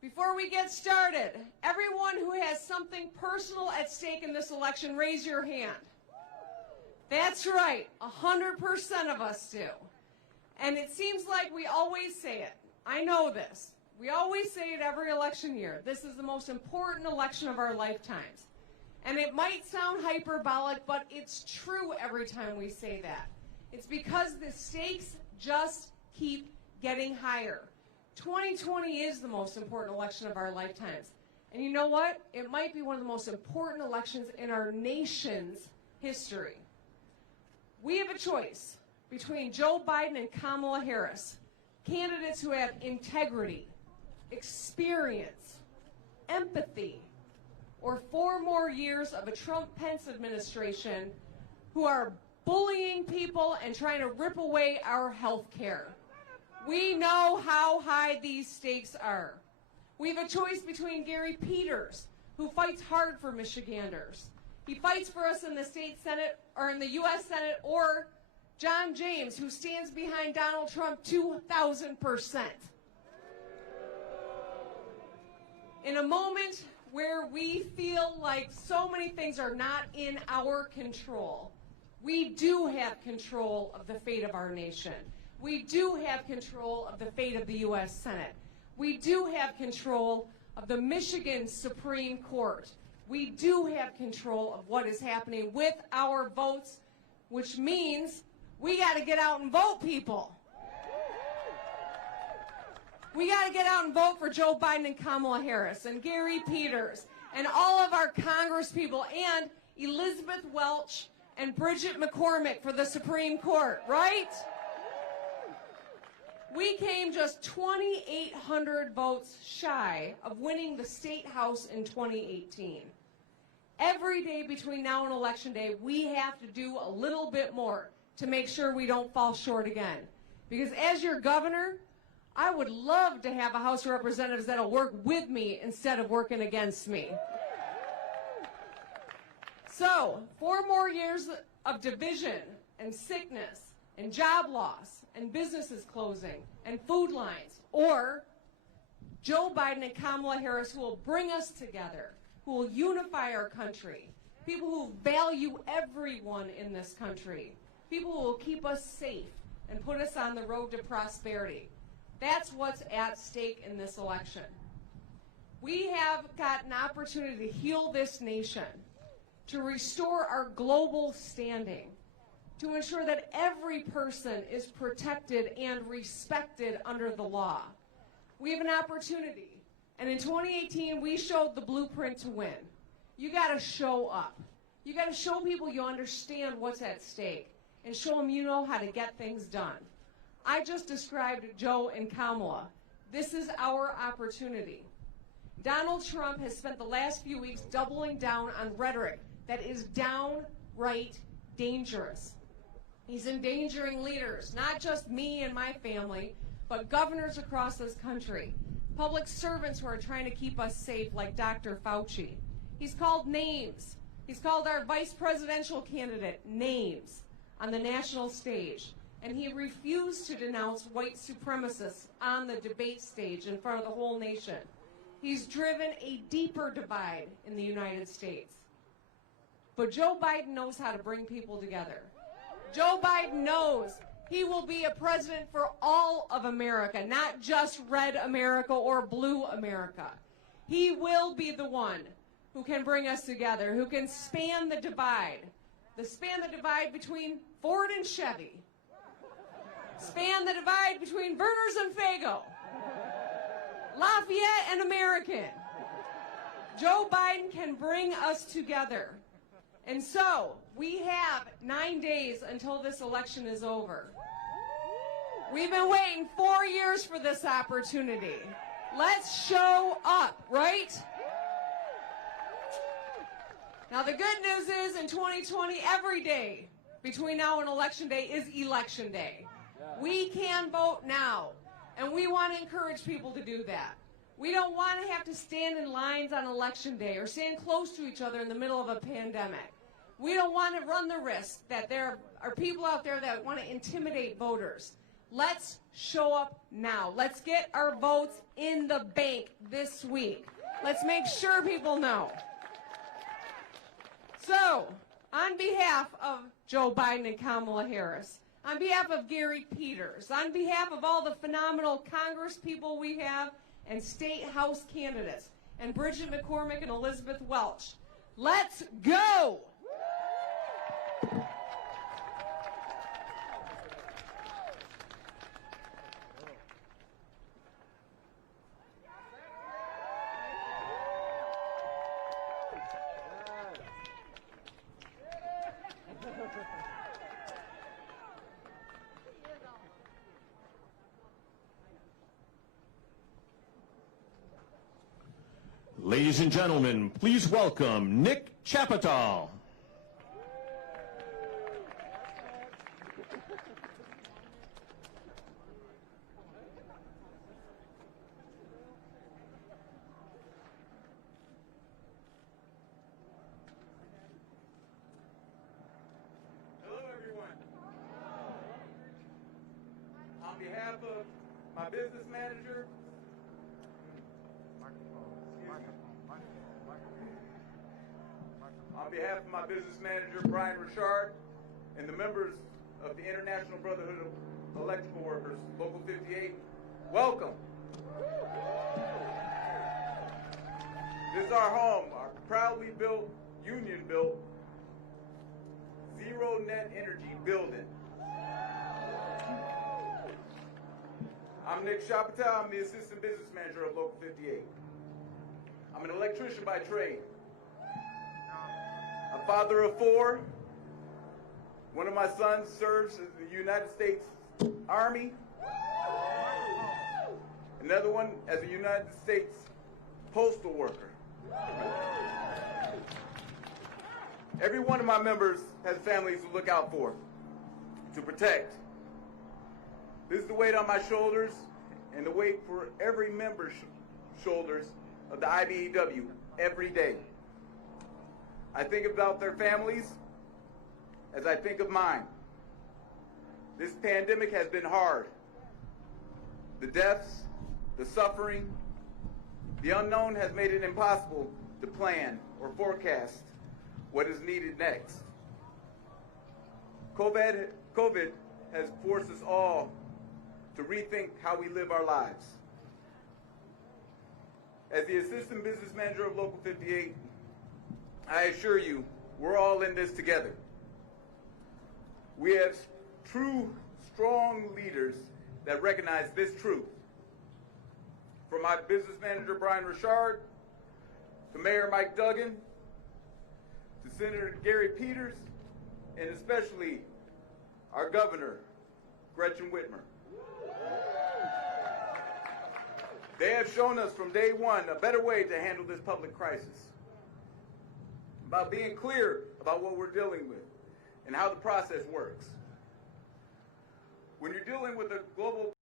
Before we get started, everyone who has something personal at stake in this election, raise your hand. That's right, 100% of us do. And it seems like we always say it. I know this. We always say it every election year. This is the most important election of our lifetimes. And it might sound hyperbolic, but it's true every time we say that. It's because the stakes just keep getting higher. 2020 is the most important election of our lifetimes. And you know what? It might be one of the most important elections in our nation's history. We have a choice between Joe Biden and Kamala Harris, candidates who have integrity, experience, empathy, or 4 more years of a Trump-Pence administration who are bullying people and trying to rip away our health care. We know how high these stakes are. We have a choice between Gary Peters, who fights hard for Michiganders. He fights for us in the state Senate or in the U.S. Senate, or John James, who stands behind Donald Trump 2,000%. In a moment where we feel like so many things are not in our control, we do have control of the fate of our nation. We do have control of the fate of the U.S. Senate. We do have control of the Michigan Supreme Court. We do have control of what is happening with our votes, which means we got to get out and vote, people. We got to get out and vote for Joe Biden and Kamala Harris and Gary Peters and all of our Congress people and Elizabeth Welch and Bridget McCormick for the Supreme Court, right? We came just 2,800 votes shy of winning the State House in 2018. Every day between now and Election Day, we have to do a little bit more to make sure we don't fall short again. Because as your governor, I would love to have a House of Representatives that'll work with me instead of working against me. So, 4 more years of division and sickness and job loss and businesses closing and food lines, or Joe Biden and Kamala Harris who will bring us together, who will unify our country, people who value everyone in this country, people who will keep us safe and put us on the road to prosperity. That's what's at stake in this election. We have got an opportunity to heal this nation, to restore our global standing, to ensure that every person is protected and respected under the law. We have an opportunity, and in 2018 we showed the blueprint to win. You got to show up. You got to show people you understand what's at stake and show them you know how to get things done. I just described Joe and Kamala. This is our opportunity. Donald Trump has spent the last few weeks doubling down on rhetoric that is downright dangerous. He's endangering leaders, not just me and my family, but governors across this country, public servants who are trying to keep us safe, like Dr. Fauci. He's called names. He's called our vice presidential candidate names on the national stage. And he refused to denounce white supremacists on the debate stage in front of the whole nation. He's driven a deeper divide in the United States. But Joe Biden knows how to bring people together. Joe Biden knows he will be a president for all of America, not just red America or blue America. He will be the one who can bring us together, who can span the divide between Ford and Chevy, span the divide between Berners and Fago, Lafayette and American. Joe Biden can bring us together. And so, we have 9 days until this election is over. We've been waiting 4 years for this opportunity. Let's show up, right? Now, the good news is in 2020, every day between now and Election Day is Election Day. We can vote now, and we want to encourage people to do that. We don't want to have to stand in lines on Election Day or stand close to each other in the middle of a pandemic. We don't want to run the risk that there are people out there that want to intimidate voters. Let's show up now. Let's get our votes in the bank this week. Let's make sure people know. So, on behalf of Joe Biden and Kamala Harris, on behalf of Gary Peters, on behalf of all the phenomenal Congress people we have and state house candidates, and Bridget McCormick and Elizabeth Welch, let's go! Ladies and gentlemen, please welcome Nick Chapital. Hello, everyone. On behalf of my business manager, Brian Richard, and the members of the International Brotherhood of Electrical Workers, Local 58, welcome. This is our home, our proudly built, union-built, zero net energy building. I'm Nick Chapital. I'm the Assistant Business Manager of Local 58. I'm an electrician by trade. A father of four. One of my sons serves in the United States Army. Another one as a United States postal worker. Every one of my members has families to look out for, to protect. This is the weight on my shoulders and the weight for every member's shoulders of the IBEW every day. I think about their families as I think of mine. This pandemic has been hard. The deaths, the suffering, the unknown has made it impossible to plan or forecast what is needed next. COVID has forced us all to rethink how we live our lives. As the Assistant Business Manager of Local 58, I assure you, we're all in this together. We have true, strong leaders that recognize this truth. From my business manager, Brian Richard, to Mayor Mike Duggan, to Senator Gary Peters, and especially our governor, Gretchen Whitmer. They have shown us from day one a better way to handle this public crisis. About being clear about what we're dealing with and how the process works. When you're dealing with a global